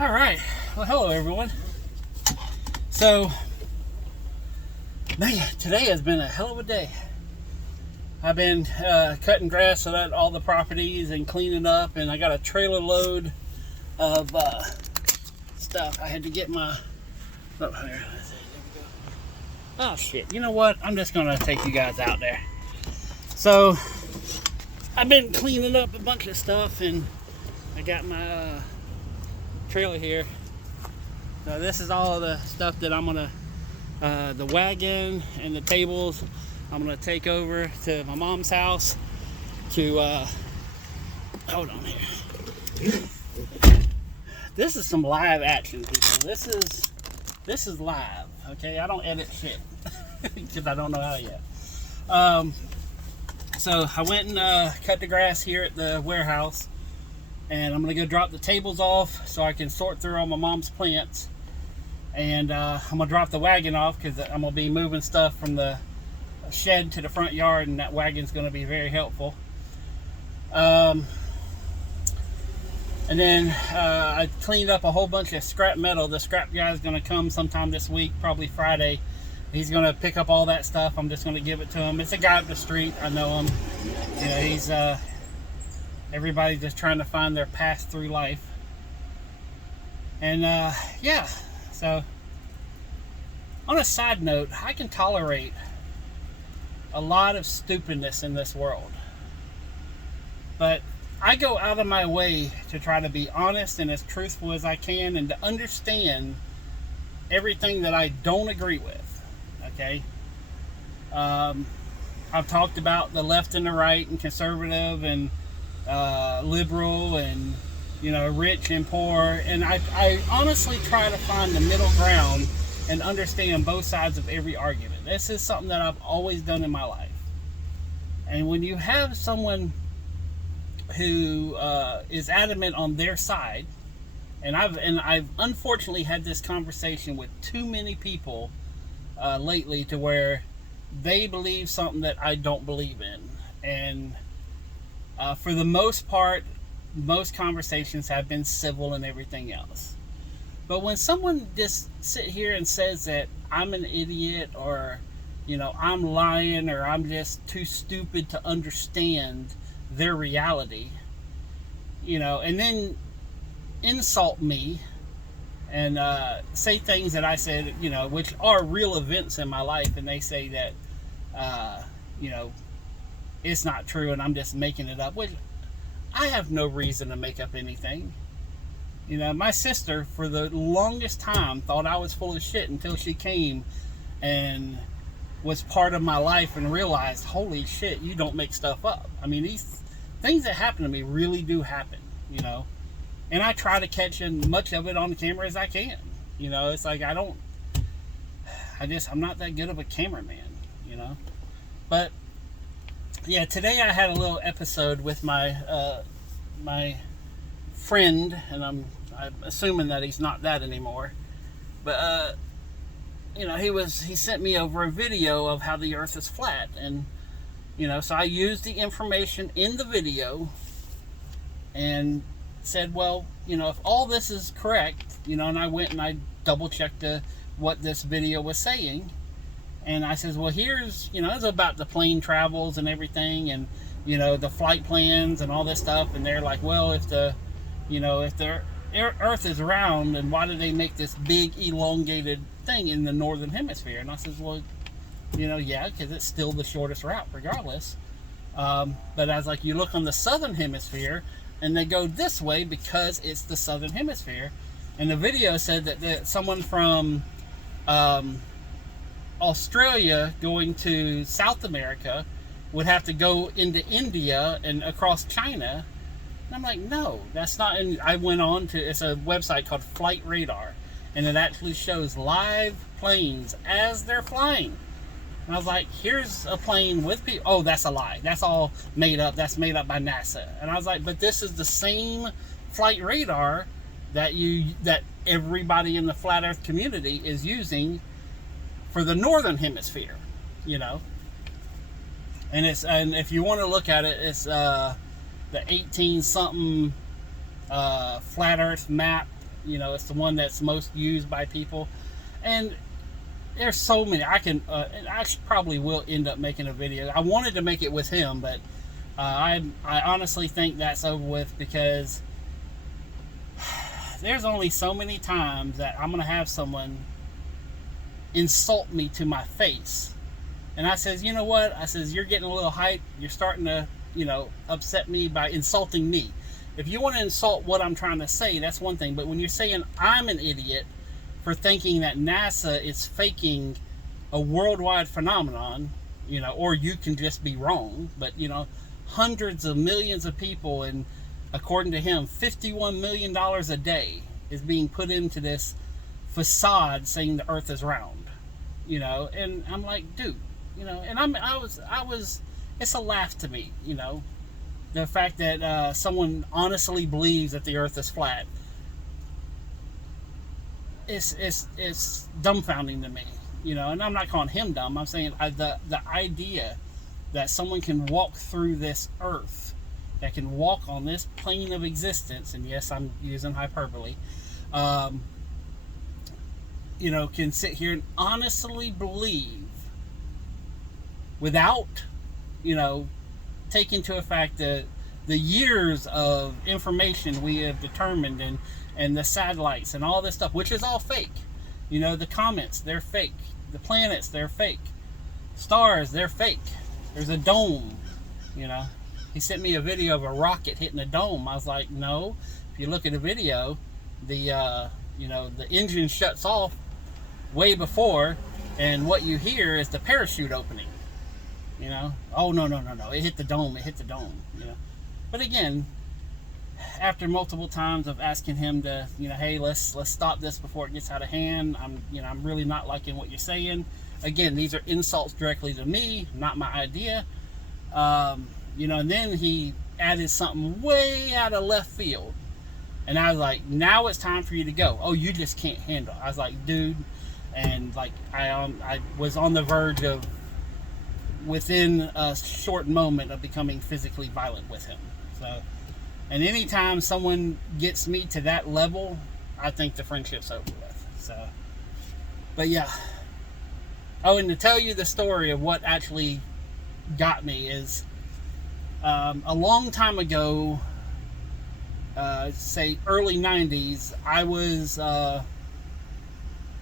All right. Well, hello everyone. So, man, today has been a hell of a day. I've been cutting grass at all the properties and cleaning up, and I got a trailer load of stuff. I had to get my. Oh, here, there we go. Oh shit! You know what? I'm just gonna take you guys out there. So, I've been cleaning up a bunch of stuff, and I got my trailer here. So this is all of the stuff that I'm gonna, the wagon and the tables, I'm gonna take over to my mom's house to, hold on here. This is some live action, people. This is live, okay? I don't edit shit because I don't know how yet. So I went and cut the grass here at the warehouse, and I'm gonna go drop the tables off so I can sort through all my mom's plants. And I'm gonna drop the wagon off because I'm gonna be moving stuff from the shed to the front yard, and that wagon's gonna be very helpful. And then I cleaned up a whole bunch of scrap metal. The scrap guy's gonna come sometime this week, probably Friday. He's gonna pick up all that stuff. I'm just gonna give it to him. It's a guy up the street. I know him. You know, he's everybody's just trying to find their path through life. And yeah, so on a side note, I can tolerate a lot of stupidness in this world, but I go out of my way to try to be honest and as truthful as I can, and to understand everything that I don't agree with. Okay, I've talked about the left and the right, and conservative and liberal, and you know, rich and poor, and I honestly try to find the middle ground and understand both sides of every argument. This is something that I've always done in my life. And when you have someone who is adamant on their side, and I've unfortunately had this conversation with too many people lately, to where they believe something that I don't believe in, and for the most part, most conversations have been civil and everything else. But when someone just sit here and says that I'm an idiot, or you know, I'm lying, or I'm just too stupid to understand their reality, you know, and then insult me and say things that I said, you know, which are real events in my life, and they say that you know, it's not true and I'm just making it up, which I have no reason to make up anything. You know, my sister for the longest time thought I was full of shit until she came and was part of my life and realized, holy shit, you don't make stuff up. I mean, these things that happen to me really do happen, you know, and I try to catch as much of it on the camera as I can. You know, it's like I'm not that good of a cameraman, you know. But yeah, today I had a little episode with my my friend, and I'm assuming that he's not that anymore. But you know, he sent me over a video of how the Earth is flat, and you know, so I used the information in the video and said, well, you know, if all this is correct, you know, and I went and I double checked what this video was saying. And I says, well, here's, you know, it's about the plane travels and everything, and, you know, the flight plans and all this stuff. And they're like, well, if the Earth is round, then why do they make this big elongated thing in the northern hemisphere? And I says, well, you know, yeah, because it's still the shortest route regardless. But I was like, you look on the southern hemisphere, and they go this way because it's the southern hemisphere. And the video said that someone from Australia going to South America would have to go into India and across China. And I'm like, no, that's not. And I went on to, it's a website called Flight Radar, and it actually shows live planes as they're flying. And I was like, here's a plane with people. Oh, that's a lie. That's all made up. That's made up by NASA. And I was like, but this is the same Flight Radar that everybody in the flat Earth community is using for the northern hemisphere, you know. And if you want to look at it, it's the 18 something flat Earth map it's the one that's most used by people. And there's so many. And I probably will end up making a video. I wanted to make it with him, but I honestly think that's over with, because there's only so many times that I'm going to have someone insult me to my face. And I says, you know what? I says, you're getting a little hype. You're starting to, upset me by insulting me. If you want to insult what I'm trying to say, that's one thing. But when you're saying I'm an idiot for thinking that NASA is faking a worldwide phenomenon, or you can just be wrong. But, hundreds of millions of people, and according to him, $51 million a day is being put into this facade saying the earth is round, and I'm like, dude, and I was, it's a laugh to me, the fact that someone honestly believes that the earth is flat. It's dumbfounding to me, and I'm not calling him dumb. I'm saying the idea that someone can walk through this earth, that can walk on this plane of existence, and yes, I'm using hyperbole, can sit here and honestly believe, without, taking into effect the years of information we have determined, and the satellites and all this stuff, which is all fake. The comets, they're fake. The planets, they're fake. Stars, they're fake. There's a dome, He sent me a video of a rocket hitting a dome. I was like, no. If you look at the video, the engine shuts off way before, and what you hear is the parachute opening. Oh, no. It hit the dome. But again, after multiple times of asking him to, hey, let's stop this before it gets out of hand. I'm really not liking what you're saying. Again, these are insults directly to me, not my idea. And then he added something way out of left field. And I was like, now it's time for you to go. Oh, you just can't handle it. I was like, dude. And like, I was on the verge of, within a short moment, of becoming physically violent with him. So, and anytime someone gets me to that level, I think the friendship's over with. So, but yeah. Oh, and to tell you the story of what actually got me is, a long time ago, say early 90s, I was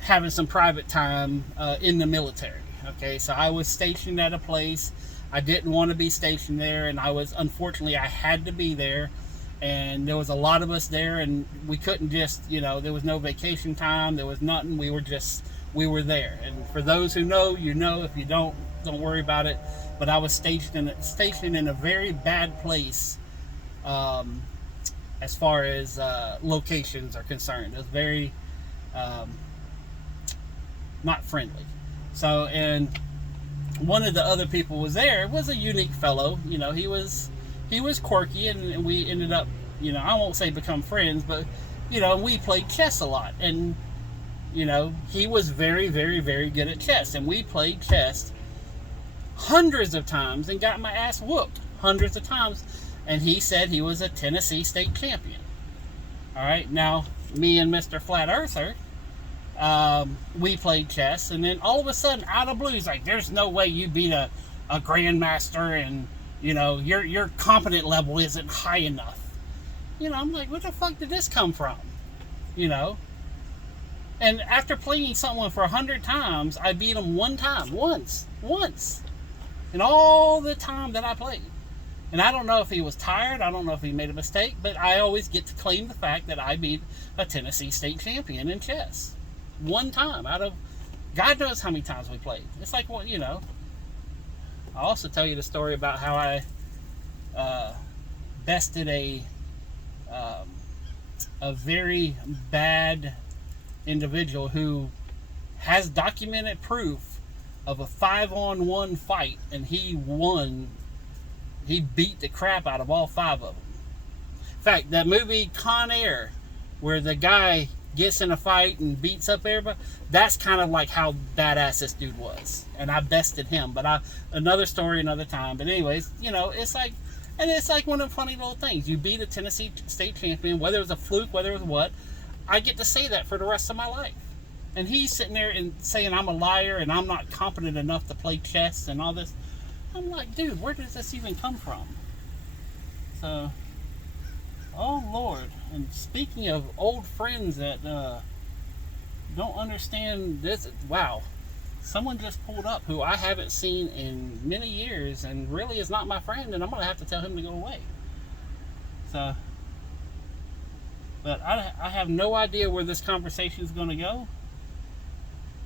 having some private time in the military. Okay, so I was stationed at a place. I didn't want to be stationed there, and unfortunately, I had to be there. And there was a lot of us there, and we couldn't just, there was no vacation time. There was nothing. We were there. And for those who know, if you don't worry about it. But I was stationed in a very bad place, as far as locations are concerned. It was very not friendly. So, and one of the other people was there. It was a unique fellow. He was quirky, and we ended up, I won't say become friends, but we played chess a lot. And he was very, very, very good at chess, and we played chess hundreds of times and got my ass whooped hundreds of times. And he said he was a Tennessee state champion. All right, now me and Mr. Flat Earther, we played chess, and then all of a sudden, out of blue, he's like, "There's no way you beat a grandmaster, and your competent level isn't high enough." I'm like, "Where the fuck did this come from?" And after playing someone for 100 times, I beat him once, in all the time that I played. And I don't know if he was tired. I don't know if he made a mistake, but I always get to claim the fact that I beat a Tennessee state champion in chess. One time out of God knows how many times we played. It's like, well, I'll also tell you the story about how I bested a very bad individual who has documented proof of a 5-on-1 fight, and he won. He beat the crap out of all 5 of them. In fact, that movie Con Air, where the guy gets in a fight and beats up everybody, that's kind of like how badass this dude was. And I bested him. But another story another time. But anyways, it's like, and it's like one of the funny little things. You beat a Tennessee state champion, whether it was a fluke, whether it was what. I get to say that for the rest of my life. And he's sitting there and saying I'm a liar and I'm not competent enough to play chess and all this. I'm like, dude, where does this even come from? So, oh Lord. And speaking of old friends that don't understand this, wow. Someone just pulled up who I haven't seen in many years and really is not my friend, and I'm going to have to tell him to go away. So, but I have no idea where this conversation is going to go.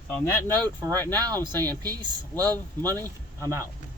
So on that note, for right now, I'm saying peace, love, money. I'm out.